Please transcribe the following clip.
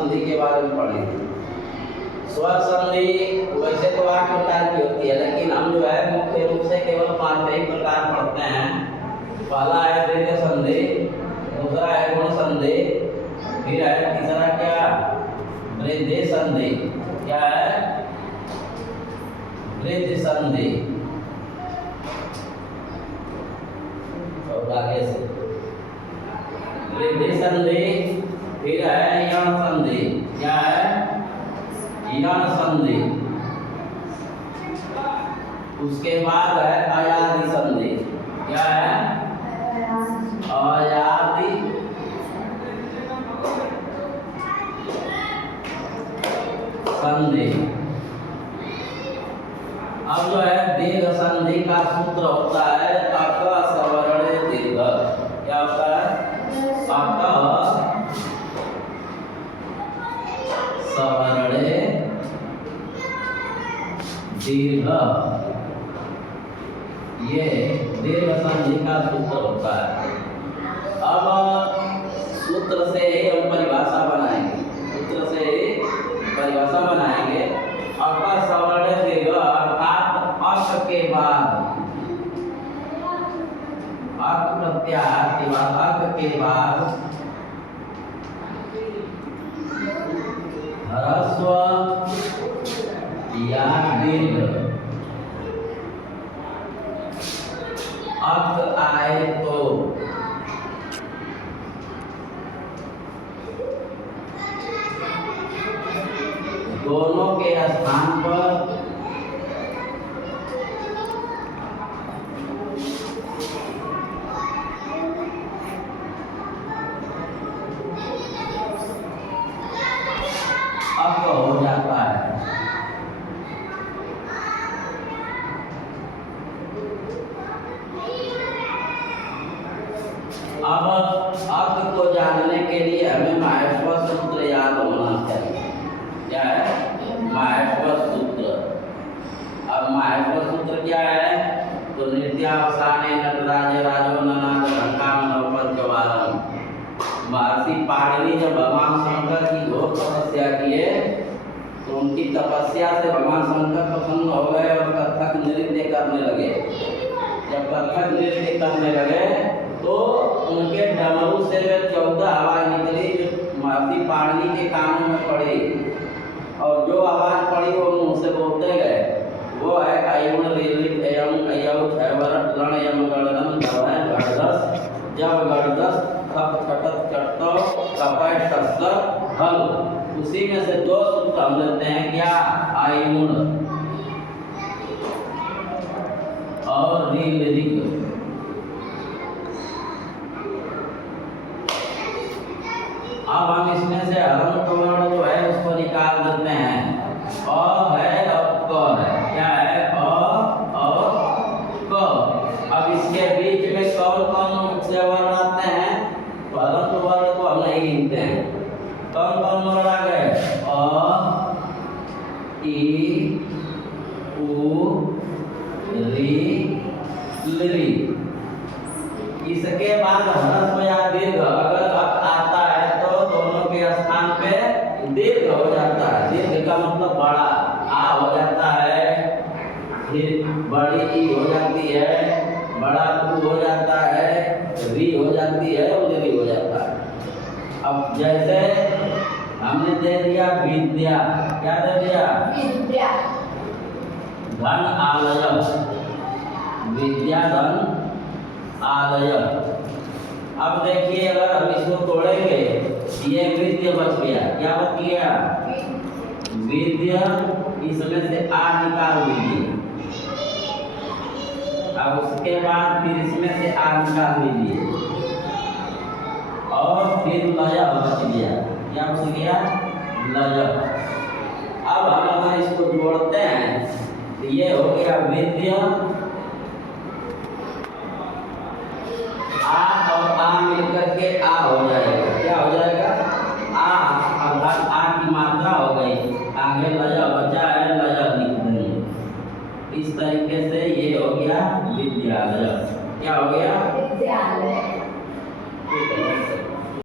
संधि के बारे में पढ़ेंगे। स्वर संधि वैसे तो 8 प्रकार की होती है, लेकिन हम जो है मुख्य रूप से केवल 5 ही प्रकार पढ़ते हैं। पहला है दीर्घ संधि, दूसरा है गुण संधि, फिर है तीसरा क्या वृद्धि संधि। क्या है? वृद्धि संधि। और आगे से वृद्धि संधि, फिर है यण संधि। क्या है? यण संधि। उसके बाद है अयादि संधि। क्या है? अयादि संधि। अब जो है दीर्घ संधि का सूत्र होता है अक सवर्ण दीर्घ। क्या होता है? अक सवर्ण दीर्घ, ये दीर्घ संधि का सूत्र होता है। अब सूत्र से ही हम परिभाषा बनाएंगे, सूत्र से ही परिभाषा बनाएंगे। अक सवर्ण दीर्घ अर्थात अक के बाद, अक प्रत्याहार के बाद, अक के बाद ह्रस्व या दीर्घ अक आए तो दोनों के स्थान पर अक हो जाता है। अब अक को जानने के लिए हमें माहेश्वर सूत्र याद होना चाहिए। क्या है? माहेश्वर सूत्र। अब माहेश्वर सूत्र क्या है? तो नृत्यावसाने नटराज राजो ननाद ढंकामन पंचवारम। महर्षि पाणिनि जब भगवान शंकर की घोर तपस्या किए तो उनकी तपस्या से भगवान शंकर प्रसन्न हो गए और कथक नृत्य करने लगे। जब कथक नृत्य करने लगे तो उनके डमरू से वे 14 आवाज निकली जो महर्षि पाणिनि के कानों में पड़ी, और जो आवाज पड़ी वो मुंह से बोलते गए। वो है अयुण ऋलित एयं अयौ छैवरट रण यम गणदम धवै गणदस जब गणदस तब छटत चटतो कपय शस्त्र हल। उसी में से 2 सूत्र हम लेते हैं। क्या? अयुण और ऋलित। अब हम इसमें से हरंत वर्ण जो है उसको निकाल देते हैं। अ है और क है। क्या है? अ और क। अब इसके बीच में कौन कौन से वर्ण आते हैं? तो हरंत वर्ण को हम नहीं गिनते हैं। कौन कौन वर्ण आ गए? अ, ई, उ, री, लृ। इसके बाद ह्रस्व या दीर्घ अगर अक आता है तो दोनों के स्थान पे दीर्घ हो जाता है। दीर्घ का मतलब बड़ा, आ हो जाता है, फिर बड़ी ई हो जाती है, बड़ा उ हो जाता है, री हो जाती है और री हो जाता है। अब जैसे हमने दे दिया विद्या। क्या दे दिया? विद्या। धन आलय, विद्या धन आलय। अब देखिए अगर हम इसको तोड़ेंगे, ये विद्या बच गया। क्या बच गया? विद्या। इसमें से आ निकाल दीजिए। अब उसके बाद फिर इसमें से आ निकाल दीजिए और फिर लय बच गया। क्या बच गया? लय। अब हम अगर इसको जोड़ते हैं तो ये हो गया विद्या। आ और आ मिलकर के आ हो जाएगा।